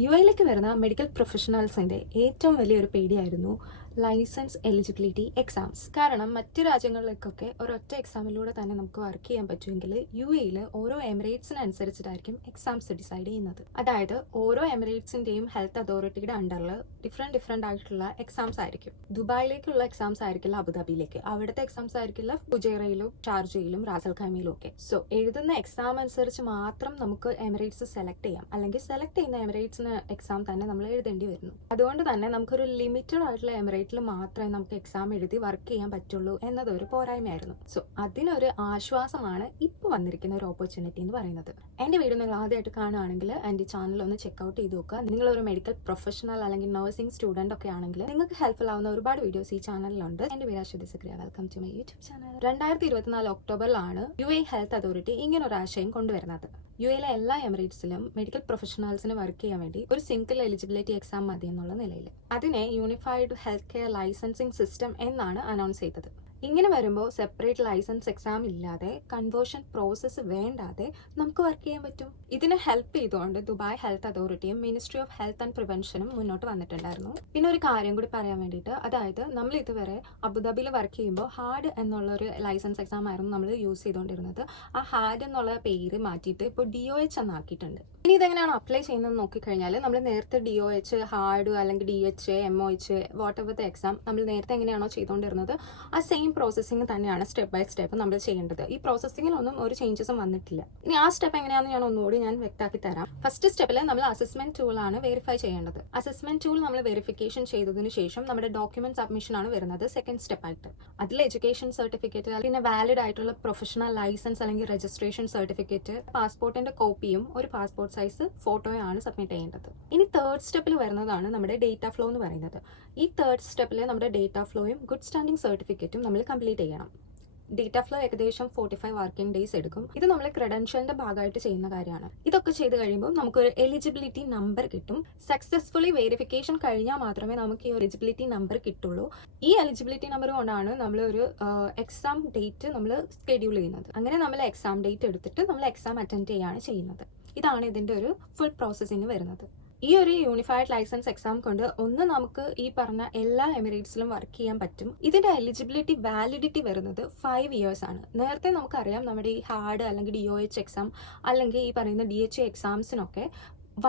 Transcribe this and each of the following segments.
U എയിലേക്ക് വരുന്ന medical പ്രൊഫഷണൽസിന്റെ ഏറ്റവും വലിയൊരു പേടിയായിരുന്നു ലൈസൻസ് എലിജിബിലിറ്റി എക്സാംസ്. കാരണം മറ്റു രാജ്യങ്ങളിലേക്കൊക്കെ ഒരൊറ്റ എക്സാമിലൂടെ തന്നെ നമുക്ക് വർക്ക് ചെയ്യാൻ പറ്റുമെങ്കിൽ യു എയിൽ ഓരോ എമിറേറ്റ്സിനനുസരിച്ചിട്ടായിരിക്കും എക്സാംസ് ഡിസൈഡ് ചെയ്യുന്നത്. അതായത് ഓരോ എമിറേറ്റ്സിന്റെയും ഹെൽത്ത് അതോറിറ്റിയുടെ അണ്ടറിൽ ഡിഫറെന്റ് ആയിട്ടുള്ള എക്സാംസ് ആയിരിക്കും. ദുബായിലേക്കുള്ള എക്സാംസ് ആയിരിക്കില്ല അബുദാബിയിലേക്ക്, അവിടുത്തെ എക്സാംസ് ആയിരിക്കില്ല ഫുജൈറയിലും ഷാർജയിലും റാസൽ ഖൈമയിലും ഒക്കെ. സോ എഴുതുന്ന എക്സാം അനുസരിച്ച് മാത്രം നമുക്ക് എമിറേറ്റ്സ് സെലക്ട് ചെയ്യാം, അല്ലെങ്കിൽ സെലക്ട് ചെയ്യുന്ന എമിറേറ്റ്സിന് എക്സാം തന്നെ നമ്മൾ എഴുതേണ്ടി വരുന്നു. അതുകൊണ്ട് തന്നെ നമുക്കൊരു ലിമിറ്റഡ് ആയിട്ടുള്ള എമിറേറ്റ് മാത്രമേ നമുക്ക് എക്സാം എഴുതി വർക്ക് ചെയ്യാൻ പറ്റുള്ളൂ എന്നതൊരു പോരായ്മയായിരുന്നു. സോ അതിനൊരു ആശ്വാസമാണ് ഇപ്പോൾ വന്നിരിക്കുന്ന ഒരു ഓപ്പർച്യൂണിറ്റി എന്ന് പറയുന്നത്. എന്റെ വീഡിയോ നിങ്ങൾ ആദ്യമായിട്ട് കാണുകയാണെങ്കിൽ എന്റെ ചാനൽ ഒന്ന് ചെക്ക്ഔട്ട് ചെയ്ത് നോക്കുക. നിങ്ങളൊരു മെഡിക്കൽ പ്രൊഫഷണൽ അല്ലെങ്കിൽ നഴ്സിംഗ് സ്റ്റുഡന്റ് ഒക്കെ ആണെങ്കിൽ നിങ്ങൾക്ക് ഹെൽപ്ഫുൾ ആവുന്ന ഒരുപാട് വീഡിയോസ് ഈ ചാനലിലുണ്ട്. എന്റെ പേര് Aswathy Sakariya. Welcome to my YouTube channel. 2024 ഒക്ടോബറിലാണ് യു എ ഹെൽത്ത് അതോറിറ്റി ഇങ്ങനൊരു ആശയം കൊണ്ടുവരുന്നത്. യു എയിലെ എല്ലാ എമിറേറ്റ്സിലും മെഡിക്കൽ പ്രൊഫഷണൽസിന് വർക്ക് ചെയ്യാൻ വേണ്ടി ഒരു സിംഗിൾ എലിജിബിലിറ്റി എക്സാം മതി എന്നുള്ള നിലയിൽ അതിനെ unified health care licensing system എന്നാണ് അനൗൺസ് ചെയ്തത്. ഇങ്ങനെ വരുമ്പോൾ സെപ്പറേറ്റ് ലൈസൻസ് എക്സാം ഇല്ലാതെ കൺവേർഷൻ പ്രോസസ്സ് വേണ്ടാതെ നമുക്ക് വർക്ക് ചെയ്യാൻ പറ്റും. ഇതിനെ ഹെൽപ്പ് ചെയ്തുകൊണ്ട് ദുബായ് ഹെൽത്ത് അതോറിറ്റിയും മിനിസ്ട്രി ഓഫ് ഹെൽത്ത് ആൻഡ് പ്രിവെൻഷനും മുന്നോട്ട് വന്നിട്ടുണ്ടായിരുന്നു. പിന്നെ ഒരു കാര്യം കൂടി പറയാൻ വേണ്ടിയിട്ട്, അതായത് നമ്മൾ ഇതുവരെ അബുദാബിയിൽ വർക്ക് ചെയ്യുമ്പോൾ ഹാർഡ് എന്നുള്ളൊരു ലൈസൻസ് എക്സാം ആയിരുന്നു നമ്മൾ യൂസ് ചെയ്തുകൊണ്ടിരുന്നത്. ആ ഹാർഡ് എന്നുള്ള പേര് മാറ്റിയിട്ട് ഇപ്പോൾ DOH എന്നാക്കിയിട്ടുണ്ട്. ഇനി ഇതെങ്ങനെയാണ് അപ്ലൈ ചെയ്യുന്നത് നോക്കിക്കഴിഞ്ഞാൽ, നമ്മൾ നേരത്തെ DOH, ഹാർഡ് അല്ലെങ്കിൽ DH, MOH what ever the exam നമ്മൾ നേരത്തെ എങ്ങനെയാണോ ചെയ്തുകൊണ്ടിരുന്നത് ആ സെയിം പ്രോസസ്സിംഗ് തന്നെയാണ് സ്റ്റെപ്പ് ബൈ സ്റ്റെപ്പ് നമ്മൾ ചെയ്യേണ്ടത്. ഈ പ്രോസസ്സിങ്ങിലൊന്നും ഒരു ചേഞ്ചസും വന്നിട്ടില്ല. ഇനി ആ സ്റ്റെപ്പ് എങ്ങനെയാണെന്ന് ഞാൻ ഒന്നുകൂടി വ്യക്തമാക്കി തരാം. ഫസ്റ്റ് സ്റ്റെപ്പിൽ നമ്മൾ അസസ്മെന്റ് ടൂൾ ആണ് വെരിഫൈ ചെയ്യേണ്ടത്. അസസ്മെന്റ് ടൂൾ നമ്മൾ വെരിഫിക്കേഷൻ ചെയ്തതിനു ശേഷം നമ്മുടെ ഡോക്യുമെന്റ് സബ്മിഷൻ ആണ് വരുന്നത് സെക്കൻഡ് സ്റ്റെപ്പ് ആയിട്ട്. അതിൽ എഡ്യൂക്കേഷൻ സർട്ടിഫിക്കറ്റ്, പിന്നെ വാലിഡ് ആയിട്ടുള്ള പ്രൊഫഷണൽ ലൈസൻസ് അല്ലെങ്കിൽ രജിസ്ട്രേഷൻ സർട്ടിഫിക്കറ്റ്, പാസ്പോർട്ടിന്റെ കോപ്പിയും ഒരു പാസ്പോർട്ട് സൈസ് ഫോട്ടോയാണ് സബ്മിറ്റ് ചെയ്യേണ്ടത്. ഇനി തേർഡ് സ്റ്റെപ്പിൽ വരുന്നതാണ് നമ്മുടെ ഡേറ്റ ഫ്ലോ എന്ന് പറയുന്നത്. ഈ തേർഡ് സ്റ്റെപ്പിൽ നമ്മുടെ ഡേറ്റ ഫ്ലോയും ഗുഡ് സ്റ്റാൻഡിംഗ് സർട്ടിഫിക്കറ്റും നമ്മൾ കംപ്ലീറ്റ് ചെയ്യണം. ഡേറ്റ ഫ്ലോ ഏകദേശം 45 വർക്കിംഗ് ഡേയ്സ് എടുക്കും. ഇത് നമ്മൾ ക്രെഡൻഷ്യലിന്റെ ഭാഗമായിട്ട് ചെയ്യുന്ന കാര്യമാണ്. ഇതൊക്കെ ചെയ്ത് കഴിയുമ്പോൾ നമുക്കൊരു എലിജിബിലിറ്റി നമ്പർ കിട്ടും. സക്സസ്ഫുള്ളി വെരിഫിക്കേഷൻ കഴിഞ്ഞാൽ മാത്രമേ നമുക്ക് ഈ എലിജിബിലിറ്റി നമ്പർ കിട്ടുള്ളൂ. ഈ എലിജിബിലിറ്റി നമ്പർ കൊണ്ടാണ് നമ്മൾ ഒരു എക്സാം ഡേറ്റ് നമ്മൾ സ്കെഡ്യൂൾ ചെയ്യുന്നത്. അങ്ങനെ നമ്മൾ എക്സാം ഡേറ്റ് എടുത്തിട്ട് നമ്മൾ എക്സാം അറ്റൻഡ് ചെയ്യുകയാണ് ചെയ്യുന്നത്. ഇതാണ് ഇതിന്റെ ഒരു ഫുൾ പ്രോസസ്സിങ് വരുന്നത്. ഈ ഒരു യൂണിഫൈഡ് ലൈസൻസ് എക്സാം കൊണ്ട് നമുക്ക് ഈ പറഞ്ഞ എല്ലാ എമിറേറ്റ്സിലും വർക്ക് ചെയ്യാൻ പറ്റും. ഇതിന്റെ എലിജിബിലിറ്റി വാലിഡിറ്റി വരുന്നത് 5 ഇയേഴ്സ് ആണ്. നേരത്തെ നമുക്കറിയാം നമ്മുടെ ഈ ഹാർഡ് അല്ലെങ്കിൽ DOH എക്സാം അല്ലെങ്കിൽ ഈ പറയുന്ന DHA എക്സാംസിനൊക്കെ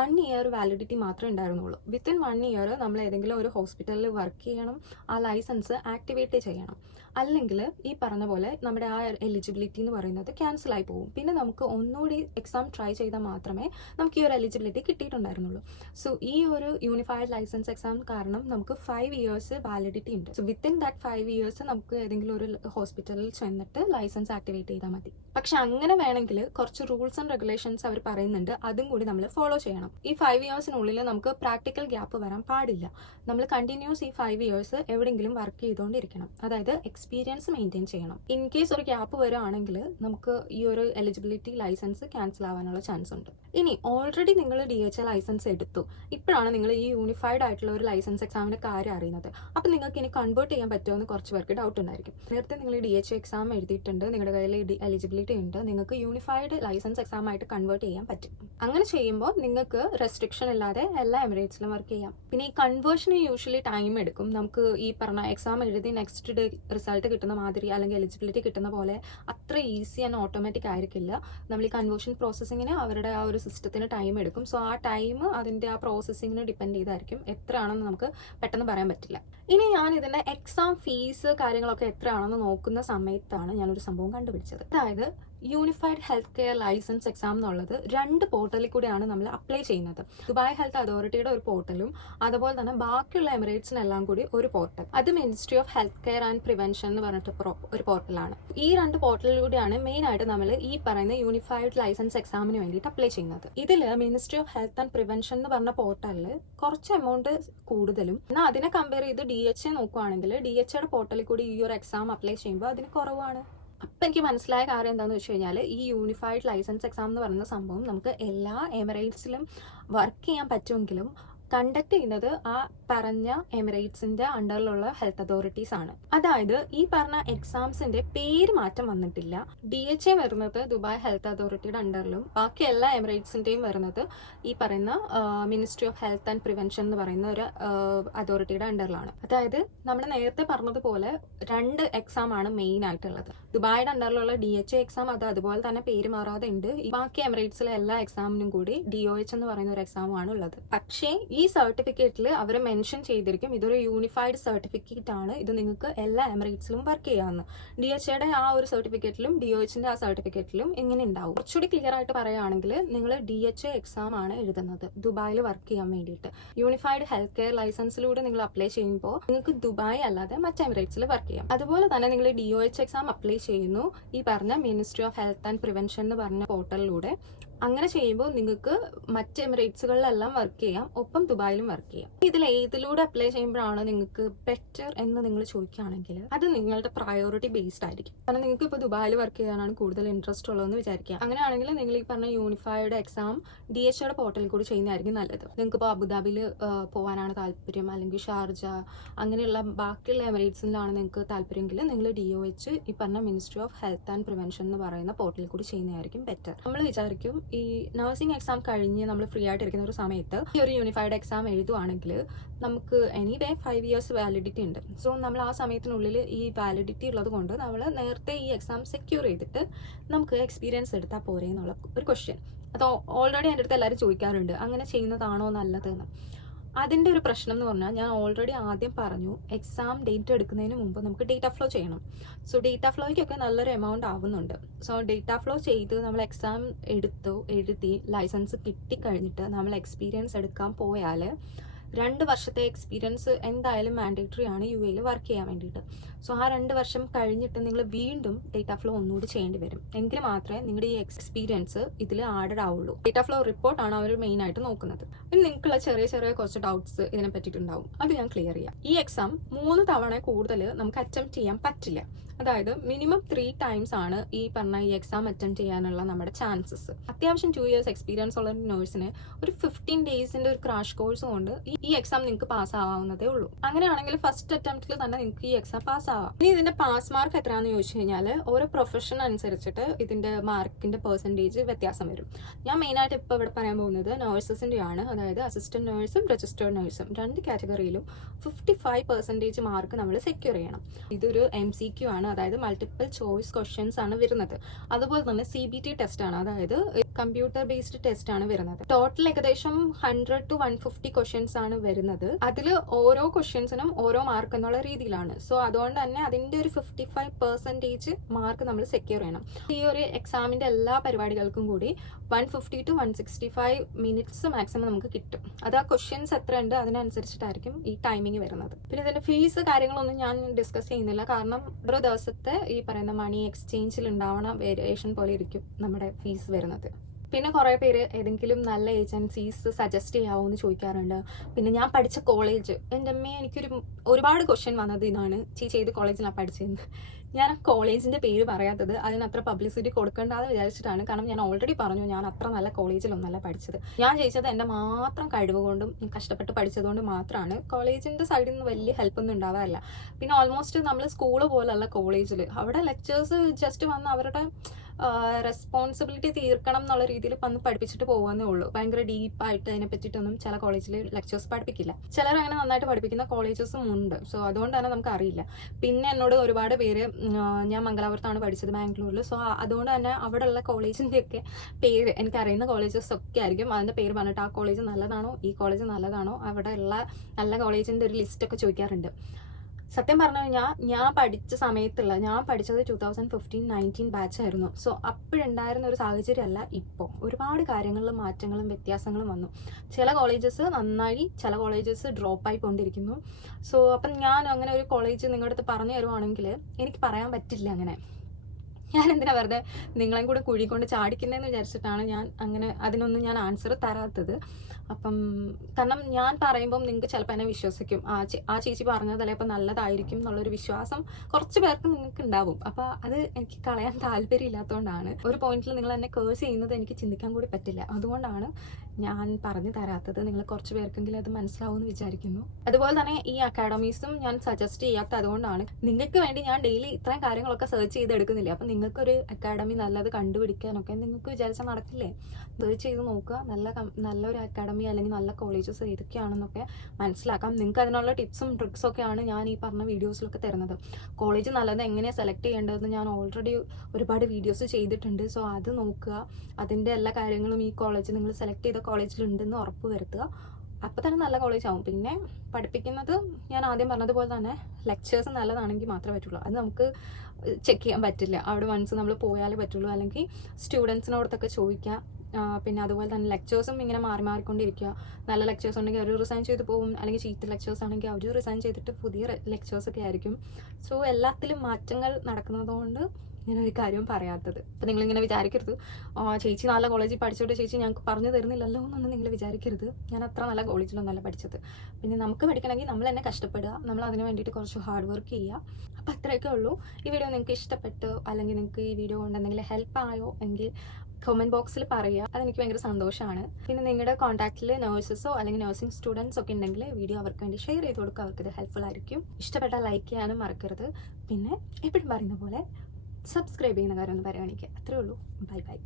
1 ഇയർ വാലിഡിറ്റി മാത്രമേ ഉണ്ടായിരുന്നുള്ളൂ. വിത്തിൻ 1 ഇയർ നമ്മൾ ഏതെങ്കിലും ഒരു ഹോസ്പിറ്റലിൽ വർക്ക് ചെയ്യണം, ആ ലൈസൻസ് ആക്ടിവേറ്റ് ചെയ്യണം. അല്ലെങ്കിൽ ഈ പറഞ്ഞ പോലെ നമ്മുടെ ആ എലിജിബിലിറ്റി എന്ന് പറയുന്നത് ക്യാൻസൽ ആയി പോകും. പിന്നെ നമുക്ക് ഒന്നുകൂടി എക്സാം ട്രൈ ചെയ്താൽ മാത്രമേ നമുക്ക് ഈ ഒരു എലിജിബിലിറ്റി കിട്ടിയിട്ടുണ്ടായിരുന്നുള്ളൂ. സോ ഈ ഒരു യൂണിഫൈഡ് ലൈസൻസ് എക്സാം കാരണം നമുക്ക് 5 ഇയേഴ്സ് വാലിഡിറ്റി ഉണ്ട്. സോ വിത്തിൻ ദാറ്റ് 5 ഇയേഴ്സ് നമുക്ക് ഏതെങ്കിലും ഒരു ഹോസ്പിറ്റലിൽ ചെന്നിട്ട് ലൈസൻസ് ആക്ടിവേറ്റ് ചെയ്താൽ മതി. പക്ഷെ അങ്ങനെ വേണമെങ്കിൽ കുറച്ച് റൂൾസ് ആൻഡ് റെഗുലേഷൻസ് അവർ പറയുന്നുണ്ട്, അതും കൂടി നമ്മൾ ഫോളോ ചെയ്യണം. ഈ 5 ഇയേഴ്സിനുള്ളിൽ നമുക്ക് പ്രാക്ടിക്കൽ ഗ്യാപ്പ് വരാൻ പാടില്ല. നമ്മൾ കണ്ടിന്യൂസ് ഈ 5 ഇയേഴ്സ് എവിടെയെങ്കിലും വർക്ക് ചെയ്തുകൊണ്ടിരിക്കണം. അതായത് എക്സ്പീരിയൻസ് മെയിൻറ്റെയിൻ ചെയ്യണം. ഇൻ കേസ് ഒരു ഗ്യാപ്പ് വരുവാണെങ്കിൽ നമുക്ക് ഈ ഒരു എലിജിബിലിറ്റി ലൈസൻസ് ക്യാൻസൽ ആവാനുള്ള ചാൻസ് ഉണ്ട്. ഇനി ഓൾറെഡി നിങ്ങൾ DHA ലൈസൻസ് എടുത്തു, ഇപ്പോഴാണ് നിങ്ങൾ ഈ യൂണിഫൈഡ് ആയിട്ടുള്ള ഒരു ലൈസൻസ് എക്സാമിന്റെ കാര്യം അറിയുന്നത്. അപ്പം നിങ്ങൾക്ക് ഇനി കൺവേർട്ട് ചെയ്യാൻ പറ്റുമോ എന്ന് കുറച്ച് പേർക്ക് ഡൗട്ട് ഉണ്ടായിരിക്കും. നേരത്തെ നിങ്ങൾ DHA എക്സാം എഴുതിയിട്ടുണ്ട്, നിങ്ങളുടെ കയ്യിൽ എലിജിബിലിറ്റി ഉണ്ട്, നിങ്ങൾക്ക് യൂണിഫൈഡ് ലൈസൻസ് എക്സാം ആയിട്ട് കൺവേർട്ട് ചെയ്യാൻ പറ്റും. അങ്ങനെ ചെയ്യുമ്പോൾ നിങ്ങൾക്ക് റെസ്ട്രിക്ഷൻ ഇല്ലാതെ എല്ലാ എമിറേറ്റ്സിലും വർക്ക് ചെയ്യാം. പിന്നെ ഈ കൺവേർഷന് യൂഷ്വലി ടൈം എടുക്കും. നമുക്ക് ഈ പറഞ്ഞ എക്സാം എഴുതി നെക്സ്റ്റ് ഡേ റിസൾട്ട് കിട്ടുന്ന മാതിരി അല്ലെങ്കിൽ എലിജിബിലിറ്റി കിട്ടുന്ന പോലെ അത്ര ഈസി ആൻഡ് ഓട്ടോമാറ്റിക് ആയിരിക്കില്ല. നമ്മൾ ഈ കൺവേർഷൻ പ്രോസസ്സിങ്ങിന് അവരുടെ ആ ഒരു സിസ്റ്റത്തിന് ടൈം എടുക്കും. സോ ആ ടൈം അതിന്റെ ആ പ്രോസസ്സിങ്ങിന് ഡിപ്പെൻഡ് ചെയ്തായിരിക്കും. എത്രയാണെന്ന് നമുക്ക് പെട്ടെന്ന് പറയാൻ പറ്റില്ല. ഇനി ഞാൻ ഇതിന്റെ എക്സാം ഫീസ് കാര്യങ്ങളൊക്കെ എത്രയാണെന്ന് നോക്കുന്ന സമയത്താണ് ഞാനൊരു സംഭവം കണ്ടുപിടിച്ചത്. അതായത് unified health care license exam എന്നുള്ളത് 2 പോർട്ടലിൽ കൂടെയാണ് നമ്മൾ അപ്ലൈ ചെയ്യുന്നത്. ദുബായ് ഹെൽത്ത് അതോറിറ്റിയുടെ ഒരു പോർട്ടലും അതുപോലെ തന്നെ ബാക്കിയുള്ള എമിറേറ്റ്സിനെല്ലാം കൂടി ഒരു പോർട്ടൽ. അത് ministry of health care and prevention എന്ന് പറഞ്ഞിട്ട് ഒരു പോർട്ടലാണ്. ഈ 2 പോർട്ടലിലൂടെയാണ് മെയിൻ ആയിട്ട് നമ്മൾ ഈ പറയുന്ന യൂണിഫൈഡ് ലൈസൻസ് എക്സാമിന് വേണ്ടിയിട്ട് അപ്ലൈ ചെയ്യുന്നത്. ഇതിൽ ministry of health and prevention എന്ന് പറഞ്ഞ പോർട്ടലിൽ കുറച്ച് എമൗണ്ട് കൂടുതലും, എന്നാൽ അതിനെ കമ്പയർ ചെയ്ത് DHA നോക്കുവാണെങ്കിൽ DHAയുടെ പോർട്ടലിൽ കൂടി ഈ ഒരു എക്സാം അപ്ലൈ ചെയ്യുമ്പോൾ അതിന് കുറവാണ്. അപ്പം എനിക്ക് മനസ്സിലായ കാര്യം എന്താണെന്ന് വെച്ച് കഴിഞ്ഞാൽ, ഈ യൂണിഫൈഡ് ലൈസൻസ് എക്സാം എന്ന് പറയുന്ന സംഭവം നമുക്ക് എല്ലാ എമിറേറ്റ്സിലും വർക്ക് ചെയ്യാൻ പറ്റുമെങ്കിലും കണ്ടക്ട് ചെയ്യുന്നത് ആ പറഞ്ഞ എമിറേറ്റ്സിന്റെ അണ്ടറിലുള്ള ഹെൽത്ത് അതോറിറ്റീസ് ആണ്. അതായത് ഈ പറഞ്ഞ എക്സാംസിന്റെ പേര് മാറ്റം വന്നിട്ടില്ല. DHA വരുന്നത് ദുബായ് ഹെൽത്ത് അതോറിറ്റിയുടെ അണ്ടറിലും ബാക്കി എല്ലാ എമിറേറ്റ്സിന്റെയും വരുന്നത് ഈ പറയുന്ന ministry of health and prevention എന്ന് പറയുന്ന ഒരു അതോറിറ്റിയുടെ അണ്ടറിലാണ്. അതായത് നമ്മൾ നേരത്തെ പറഞ്ഞതുപോലെ 2 എക്സാം ആണ് മെയിൻ ആയിട്ടുള്ളത്. ദുബായിയുടെ അണ്ടറിലുള്ള DHA എക്സാം അത് അതുപോലെ തന്നെ പേര് മാറാതെ ഉണ്ട്. ബാക്കി എമിറേറ്റ്സിലെ എല്ലാ എക്സാമിനും കൂടി DOH എന്ന് പറയുന്ന ഒരു എക്സാമാണ് ഉള്ളത്. പക്ഷേ ഈ സർട്ടിഫിക്കറ്റിൽ അവർ മെൻഷൻ ചെയ്തിരിക്കും ഇതൊരു യൂണിഫൈഡ് സർട്ടിഫിക്കറ്റ് ആണ്, ഇത് നിങ്ങൾക്ക് എല്ലാ എമിറേറ്റ്സിലും വർക്ക് ചെയ്യാമെന്ന്. DHAയുടെ ആ ഒരു സർട്ടിഫിക്കറ്റിലും DOHന്റെ ആ സർട്ടിഫിക്കറ്റിലും ഇങ്ങനെ ഉണ്ടാവും. കുറച്ചുകൂടി ക്ലിയർ ആയിട്ട് പറയുകയാണെങ്കിൽ നിങ്ങൾ DHA എക്സാം ആണ് എഴുതുന്നത് ദുബായിൽ വർക്ക് ചെയ്യാൻ വേണ്ടിയിട്ട്. യൂണിഫൈഡ് ഹെൽത്ത് കെയർ ലൈസൻസിലൂടെ നിങ്ങൾ അപ്ലൈ ചെയ്യുമ്പോൾ നിങ്ങൾക്ക് ദുബായ് അല്ലാതെ മറ്റ് എമിറേറ്റ്സിൽ വർക്ക് ചെയ്യാം. അതുപോലെ തന്നെ നിങ്ങൾ DOH എക്സാം അപ്ലൈ ചെയ്യുന്നു ഈ പറഞ്ഞ ministry of health and prevention എന്ന് പറഞ്ഞ പോർട്ടലിലൂടെ. അങ്ങനെ ചെയ്യുമ്പോൾ നിങ്ങൾക്ക് മറ്റ് എമിറേറ്റ്സുകളിലെല്ലാം വർക്ക് ചെയ്യാം, ഒപ്പം ദുബായിലും വർക്ക് ചെയ്യാം. ഇതിൽ ഏതിലൂടെ അപ്ലൈ ചെയ്യുമ്പോഴാണ് നിങ്ങൾക്ക് ബെറ്റർ എന്ന് നിങ്ങൾ ചോദിക്കുകയാണെങ്കിൽ അത് നിങ്ങളുടെ പ്രയോറിറ്റി ബേസ്ഡ് ആയിരിക്കും. കാരണം നിങ്ങൾക്ക് ഇപ്പോൾ ദുബായിൽ വർക്ക് ചെയ്യാനാണ് കൂടുതൽ ഇൻട്രസ്റ്റ് ഉള്ളതെന്ന് വിചാരിക്കുക. അങ്ങനെയാണെങ്കിൽ നിങ്ങൾ ഈ പറഞ്ഞ യൂണിഫൈഡ് എക്സാം DHAയുടെ പോർട്ടലിൽ കൂടി ചെയ്യുന്നതായിരിക്കും നല്ലത്. നിങ്ങൾക്ക് ഇപ്പോൾ അബുദാബിയിൽ പോകാനാണ് താല്പര്യം, അല്ലെങ്കിൽ ഷാർജ അങ്ങനെയുള്ള ബാക്കിയുള്ള എമിറേറ്റ്സിലാണ് നിങ്ങൾക്ക് താല്പര്യമെങ്കിൽ നിങ്ങൾ DOH ഈ പറഞ്ഞ ministry of health and prevention എന്ന് പറയുന്ന പോർട്ടലിൽ കൂടി ചെയ്യുന്നതായിരിക്കും ബെറ്റർ. നമ്മൾ വിചാരിക്കും ഈ നഴ്സിംഗ് എക്സാം കഴിഞ്ഞ് നമ്മൾ ഫ്രീ ആയിട്ടിരിക്കുന്ന ഒരു സമയത്ത് ഈ ഒരു യൂണിഫൈഡ് എക്സാം എഴുതുവാണെങ്കിൽ നമുക്ക് എനിവേ 5 years വാലിഡിറ്റി ഉണ്ട്. സോ നമ്മൾ ആ സമയത്തിനുള്ളിൽ ഈ വാലിഡിറ്റി ഉള്ളത് കൊണ്ട് നമ്മൾ നേരത്തെ ഈ എക്സാം സെക്യൂർ ചെയ്തിട്ട് നമുക്ക് എക്സ്പീരിയൻസ് എടുത്താൽ പോരെ എന്നുള്ള ഒരു ക്വസ്റ്റ്യൻ. അത് ഓൾറെഡി എൻ്റെ അടുത്ത് എല്ലാവരും ചോദിക്കാറുണ്ട്, അങ്ങനെ ചെയ്യുന്നതാണോ നല്ലതെന്ന്. അതിൻ്റെ ഒരു പ്രശ്നം എന്ന് പറഞ്ഞാൽ ഞാൻ ഓൾറെഡി ആദ്യം പറഞ്ഞു, എക്സാം ഡേറ്റ് എടുക്കുന്നതിന് മുമ്പ് നമുക്ക് ഡേറ്റ ഫ്ലോ ചെയ്യണം. സോ ഡേറ്റ ഫ്ലോയ്ക്കൊക്കെ നല്ലൊരു എമൗണ്ട് ആവുന്നുണ്ട്. സോ ഡേറ്റ ഫ്ലോ ചെയ്ത് നമ്മൾ എക്സാം എഴുതി ലൈസൻസ് കിട്ടിക്കഴിഞ്ഞിട്ട് നമ്മൾ എക്സ്പീരിയൻസ് എടുക്കാൻ പോയാൽ 2 വർഷത്തെ എക്സ്പീരിയൻസ് എന്തായാലും മാൻഡേറ്ററി ആണ് UAE വർക്ക് ചെയ്യാൻ വേണ്ടിയിട്ട്. സോ ആ 2 വർഷം കഴിഞ്ഞിട്ട് നിങ്ങൾ വീണ്ടും ഡേറ്റ ഫ്ലോ ഒന്നുകൂടി ചെയ്യേണ്ടി വരും. എങ്കിൽ മാത്രമേ നിങ്ങളുടെ ഈ എക്സ്പീരിയൻസ് ഇതിൽ ആഡഡ് ആവുള്ളൂ. ഡേറ്റ ഫ്ലോ റിപ്പോർട്ടാണ് അവർ മെയിൻ ആയിട്ട് നോക്കുന്നത്. ഇനി നിങ്ങൾക്കുള്ള ചെറിയ കുറച്ച് ഡൗട്ട്സ് ഇതിനെ പറ്റിയിട്ടുണ്ടാവും, അത് ഞാൻ ക്ലിയർ ചെയ്യാം. ഈ എക്സാം 3 തവണ കൂടുതൽ നമുക്ക് അറ്റംപ്റ്റ് ചെയ്യാൻ പറ്റില്ല. അതായത് മിനിമം 3 times ആണ് ഈ പറഞ്ഞ ഈ എക്സാം അറ്റംപ്റ്റ് ചെയ്യാനുള്ള നമ്മുടെ ചാൻസസ്. അത്യാവശ്യം 2 years എക്സ്പീരിയൻസ് ഉള്ള നേഴ്സിന് ഒരു 15 daysന്റെ ഒരു ക്രാഷ് കോഴ്സ് കൊണ്ട് ഈ എക്സാം നിങ്ങൾക്ക് പാസ് ആവാവുന്നതേ ഉള്ളൂ. അങ്ങനെയാണെങ്കിൽ ഫസ്റ്റ് അറ്റംപ്റ്റിൽ തന്നെ നിങ്ങൾക്ക് ഈ എക്സാം പാസ് ആവാം. ഇനി ഇതിന്റെ പാസ് മാർക്ക് എത്രയാണെന്ന് ചോദിച്ചു കഴിഞ്ഞാൽ ഓരോ പ്രൊഫഷൻ അനുസരിച്ചിട്ട് ഇതിന്റെ മാർക്കിന്റെ പെർസെൻറ്റേജ് വ്യത്യാസം വരും. ഞാൻ മെയിനായിട്ട് ഇപ്പോൾ ഇവിടെ പറയാൻ പോകുന്നത് നഴ്സസിന്റെ ആണ്. അതായത് അസിസ്റ്റന്റ് നേഴ്സും രജിസ്റ്റേർഡ് നേഴ്സും 2 കാറ്റഗറിയിലും 55% മാർക്ക് നമ്മൾ സെക്യൂർ ചെയ്യണം. ഇതൊരു MCQ ആണ്, അതായത് മൾട്ടിപ്പിൾ ചോയ്സ് ക്വസ്റ്റ്യൻസ് ആണ് വരുന്നത്. അതുപോലെ തന്നെ CBT ടെസ്റ്റ് ആണ്, അതായത് കമ്പ്യൂട്ടർ ബേസ്ഡ് ടെസ്റ്റ് ആണ് വരുന്നത്. ടോട്ടൽ ഏകദേശം 100 to 150 ക്വസ്റ്റ്യൻസ് ആണ് വരുന്നത്. അതിൽ ഓരോ ക്വസ്റ്റ്യൻസിനും ഓരോ മാർക്ക് എന്നുള്ള രീതിയിലാണ്. സോ അതുകൊണ്ട് തന്നെ അതിന്റെ ഒരു 55% മാർക്ക് നമ്മൾ സെക്യൂർ ചെയ്യണം. ഈ ഒരു എക്സാമിന്റെ എല്ലാ പരിപാടികൾക്കും കൂടി 150 to 165 മിനിറ്റ്സ് മാക്സിമം നമുക്ക് കിട്ടും. അത് ആ ക്വസ്റ്റ്യൻസ് എത്ര ഉണ്ട് അതിനനുസരിച്ചിട്ടായിരിക്കും ഈ ടൈമിംഗ് വരുന്നത്. പിന്നെ ഇതിന്റെ ഫീസ് കാര്യങ്ങളൊന്നും ഞാൻ ഡിസ്കസ് ചെയ്യുന്നില്ല, കാരണം ഓരോ ദിവസത്തെ ഈ പറയുന്ന മണി എക്സ്ചേഞ്ചിൽ ഉണ്ടാവണ വേരിയേഷൻ പോലെ ഇരിക്കും നമ്മുടെ ഫീസ് വരുന്നത്. പിന്നെ കുറേ പേര് ഏതെങ്കിലും നല്ല ഏജൻസീസ് സജസ്റ്റ് ചെയ്യാവോ എന്ന് ചോദിക്കാറുണ്ട്. പിന്നെ ഞാൻ പഠിച്ച കോളേജ്, എൻ്റെ അമ്മയെ എനിക്കൊരു ഒരുപാട് ക്വസ്റ്റ്യൻ വന്നത് ഇതാണ്, ചേച്ചി ഏത് കോളേജിലാണ് പഠിച്ചതെന്ന്. ഞാൻ ആ കോളേജിൻ്റെ പേര് പറയാത്തത് അതിനത്ര പബ്ലിസിറ്റി കൊടുക്കേണ്ടതെന്ന് വിചാരിച്ചിട്ടാണ്. കാരണം ഞാൻ ഓൾറെഡി പറഞ്ഞു ഞാൻ അത്ര നല്ല കോളേജിലൊന്നല്ല പഠിച്ചത്. ഞാൻ ജയിച്ചത് എൻ്റെ മാത്രം കഴിവ് കൊണ്ടും കഷ്ടപ്പെട്ട് പഠിച്ചതുകൊണ്ട് മാത്രമാണ്. കോളേജിൻ്റെ സൈഡിൽ നിന്ന് വലിയ ഹെൽപ്പൊന്നും ഉണ്ടാവാറില്ല. പിന്നെ ഓൾമോസ്റ്റ് നമ്മൾ സ്കൂള് പോലല്ല കോളേജിൽ, അവിടെ ലെക്ചേഴ്സ് ജസ്റ്റ് വന്ന് അവരുടെ റെസ്പോൺസിബിലിറ്റി തീർക്കണം എന്നുള്ള രീതിയിൽ വന്ന് പഠിപ്പിച്ചിട്ട് പോകുന്നേ ഉള്ളൂ. ഭയങ്കര ഡീപ്പായിട്ട് അതിനെ പറ്റിയിട്ടൊന്നും ചില കോളേജിൽ ലെക്ചേഴ്സ് പഠിപ്പിക്കില്ല. ചിലർ അങ്ങനെ നന്നായിട്ട് പഠിപ്പിക്കുന്ന കോളേജസും ഉണ്ട്. സോ അതുകൊണ്ട് തന്നെ നമുക്ക് അറിയില്ല. പിന്നെ എന്നോട് ഒരുപാട് പേര്, ഞാൻ മംഗലാപുരത്താണ് പഠിച്ചത്, ബാംഗ്ലൂരിൽ. സോ അതുകൊണ്ട് തന്നെ അവിടെയുള്ള കോളേജിൻ്റെയൊക്കെ പേര് എനിക്കറിയുന്ന കോളേജസ് ഒക്കെ ആയിരിക്കും. അതിൻ്റെ പേര് പറഞ്ഞിട്ട് ആ കോളേജ് നല്ലതാണോ ഈ കോളേജ് നല്ലതാണോ അവിടെ ഉള്ള നല്ല കോളേജിൻ്റെ ഒരു ലിസ്റ്റൊക്കെ ചോദിക്കാറുണ്ട്. സത്യം പറഞ്ഞു കഴിഞ്ഞാൽ ഞാൻ പഠിച്ച സമയത്തുള്ള, ഞാൻ പഠിച്ചത് 2015-19 ബാച്ചായിരുന്നു. സോ അപ്പോഴുണ്ടായിരുന്ന ഒരു സാഹചര്യമല്ല ഇപ്പോൾ. ഒരുപാട് കാര്യങ്ങളിലും മാറ്റങ്ങളും വ്യത്യാസങ്ങളും വന്നു. ചില കോളേജസ് നന്നായി, ചില കോളേജസ് ഡ്രോപ്പായി കൊണ്ടിരിക്കുന്നു. സോ അപ്പം ഞാൻ അങ്ങനെ ഒരു കോളേജ് നിങ്ങളുടെ അടുത്ത് പറഞ്ഞു തരുവാണെങ്കിൽ എനിക്ക് പറയാൻ പറ്റില്ല. അങ്ങനെ ഞാൻ എന്തിനാ വെറുതെ നിങ്ങളെയും കൂടെ കുഴി കൊണ്ട് ചാടിക്കുന്നതെന്ന് വിചാരിച്ചിട്ടാണ് ഞാൻ അങ്ങനെ അതിനൊന്നും ഞാൻ ആൻസർ തരാത്തത്. അപ്പം കാരണം ഞാൻ പറയുമ്പം നിങ്ങൾക്ക് ചിലപ്പോൾ എന്നെ വിശ്വസിക്കും, ആ ചേച്ചി പറഞ്ഞതല്ലേ അപ്പം നല്ലതായിരിക്കും എന്നുള്ളൊരു വിശ്വാസം കുറച്ച് പേർക്ക് നിങ്ങൾക്ക് ഉണ്ടാവും. അപ്പോൾ അത് എനിക്ക് കളയാൻ താല്പര്യമില്ലാത്തതുകൊണ്ടാണ്. ഒരു പോയിന്റിൽ നിങ്ങൾ എന്നെ കേഴ്സ് ചെയ്യുന്നത് എനിക്ക് ചിന്തിക്കാൻ കൂടി പറ്റില്ല. അതുകൊണ്ടാണ് ഞാൻ പറഞ്ഞു തരാത്തത്. നിങ്ങൾ കുറച്ച് പേർക്കെങ്കിലും അത് മനസ്സിലാവുമെന്ന് വിചാരിക്കുന്നു. അതുപോലെ തന്നെ ഈ അക്കാഡമീസും ഞാൻ സജസ്റ്റ് ചെയ്യാത്ത അതുകൊണ്ടാണ്. നിങ്ങൾക്ക് വേണ്ടി ഞാൻ ഡെയിലി ഇത്രയും കാര്യങ്ങളൊക്കെ സെർച്ച് ചെയ്ത് എടുക്കുന്നില്ല. അപ്പം നിങ്ങൾക്കൊരു അക്കാഡമി നല്ലത് കണ്ടുപിടിക്കാനൊക്കെ നിങ്ങൾക്ക് വിചാരിച്ചാൽ നടക്കില്ലേ? സെർച്ച് ചെയ്ത് നോക്കുക, നല്ലൊരു അക്കാഡമി അല്ലെങ്കിൽ നല്ല കോളേജസ് ഏതൊക്കെയാണെന്നൊക്കെ മനസ്സിലാക്കാം. നിങ്ങൾക്ക് അതിനുള്ള ടിപ്സും ട്രിക്സും ഒക്കെയാണ് ഞാൻ ഈ പറഞ്ഞ വീഡിയോസിലൊക്കെ തരുന്നത്. കോളേജ് നല്ലത് എങ്ങനെയാണ് സെലക്ട് ചെയ്യേണ്ടതെന്ന് ഞാൻ ഓൾറെഡി ഒരുപാട് വീഡിയോസ് ചെയ്തിട്ടുണ്ട്. സോ അത് നോക്കുക. അതിൻ്റെ എല്ലാ കാര്യങ്ങളും ഈ കോളേജ് നിങ്ങൾ സെലക്ട് ചെയ്ത കോളേജിലുണ്ടെന്ന് ഉറപ്പ് വരുത്തുക. അപ്പോൾ തന്നെ നല്ല കോളേജ് ആവും. പിന്നെ പഠിപ്പിക്കുന്നത് ഞാൻ ആദ്യം പറഞ്ഞതുപോലെ തന്നെ ലെക്ചേഴ്സ് നല്ലതാണെങ്കിൽ മാത്രമേ പറ്റുള്ളൂ. അത് നമുക്ക് ചെക്ക് ചെയ്യാൻ പറ്റില്ല. അവിടെ വൺസ് നമ്മൾ പോയാലേ പറ്റുള്ളൂ. അല്ലെങ്കിൽ സ്റ്റുഡൻസിനോടത്തൊക്കെ ചോദിക്കുക. പിന്നെ അതുപോലെ തന്നെ ലെക്ചേഴ്സും ഇങ്ങനെ മാറിക്കൊണ്ടിരിക്കുക. നല്ല ലെക്ചേഴ്സ് ഉണ്ടെങ്കിൽ അവർ റിസൈൻ ചെയ്ത് പോകും, അല്ലെങ്കിൽ ചീത്ത ലെക്ചേഴ്സ് ആണെങ്കിൽ അവർ റിസൈൻ ചെയ്തിട്ട് പുതിയ ലെക്ചേഴ്സൊക്കെ ആയിരിക്കും. സോ എല്ലാത്തിലും മാറ്റങ്ങൾ നടക്കുന്നതുകൊണ്ട് ഞാനൊരു കാര്യവും പറയാത്തത്. അപ്പം നിങ്ങളിങ്ങനെ വിചാരിക്കരുത്, ചേച്ചി നല്ല കോളേജിൽ പഠിച്ചോട്ട് ചേച്ചി ഞങ്ങൾക്ക് പറഞ്ഞു തരുന്നില്ലല്ലോ എന്നൊന്നും നിങ്ങൾ വിചാരിക്കരുത്. ഞാൻ അത്ര നല്ല കോളേജിലൊന്നല്ല പഠിച്ചത്. പിന്നെ നമുക്ക് പഠിക്കണമെങ്കിൽ നമ്മൾ തന്നെ കഷ്ടപ്പെടുക, നമ്മൾ അതിന് വേണ്ടിയിട്ട് കുറച്ച് ഹാർഡ് വർക്ക് ചെയ്യുക. അപ്പം അത്രയൊക്കെ ഉള്ളൂ. ഈ വീഡിയോ നിങ്ങൾക്ക് ഇഷ്ടപ്പെട്ടോ അല്ലെങ്കിൽ നിങ്ങൾക്ക് ഈ വീഡിയോ കൊണ്ട് എന്തെങ്കിലും ഹെൽപ്പ് ആയോ എങ്കിൽ കമൻറ്റ് ബോക്സിൽ പറയുക. അതെനിക്ക് ഭയങ്കര സന്തോഷമാണ്. പിന്നെ നിങ്ങളുടെ കോൺടാക്റ്റിൽ നേഴ്സസോ അല്ലെങ്കിൽ നഴ്സിംഗ് സ്റ്റുഡൻസ് ഒക്കെ ഉണ്ടെങ്കിൽ വീഡിയോ അവർക്ക് വേണ്ടി ഷെയർ ചെയ്ത് കൊടുക്കുക. അവർക്കിത് ഹെൽപ്ഫുൾ ആയിരിക്കും. ഇഷ്ടപ്പെട്ടാൽ ലൈക്ക് ചെയ്യാനും മറക്കരുത്. പിന്നെ എപ്പോഴും പറയുന്ന പോലെ സബ്സ്ക്രൈബ് ചെയ്യുന്ന കാര്യം ഒന്ന് പറയുകയാണെങ്കിൽ അത്രേ ഉള്ളൂ. Bye bye.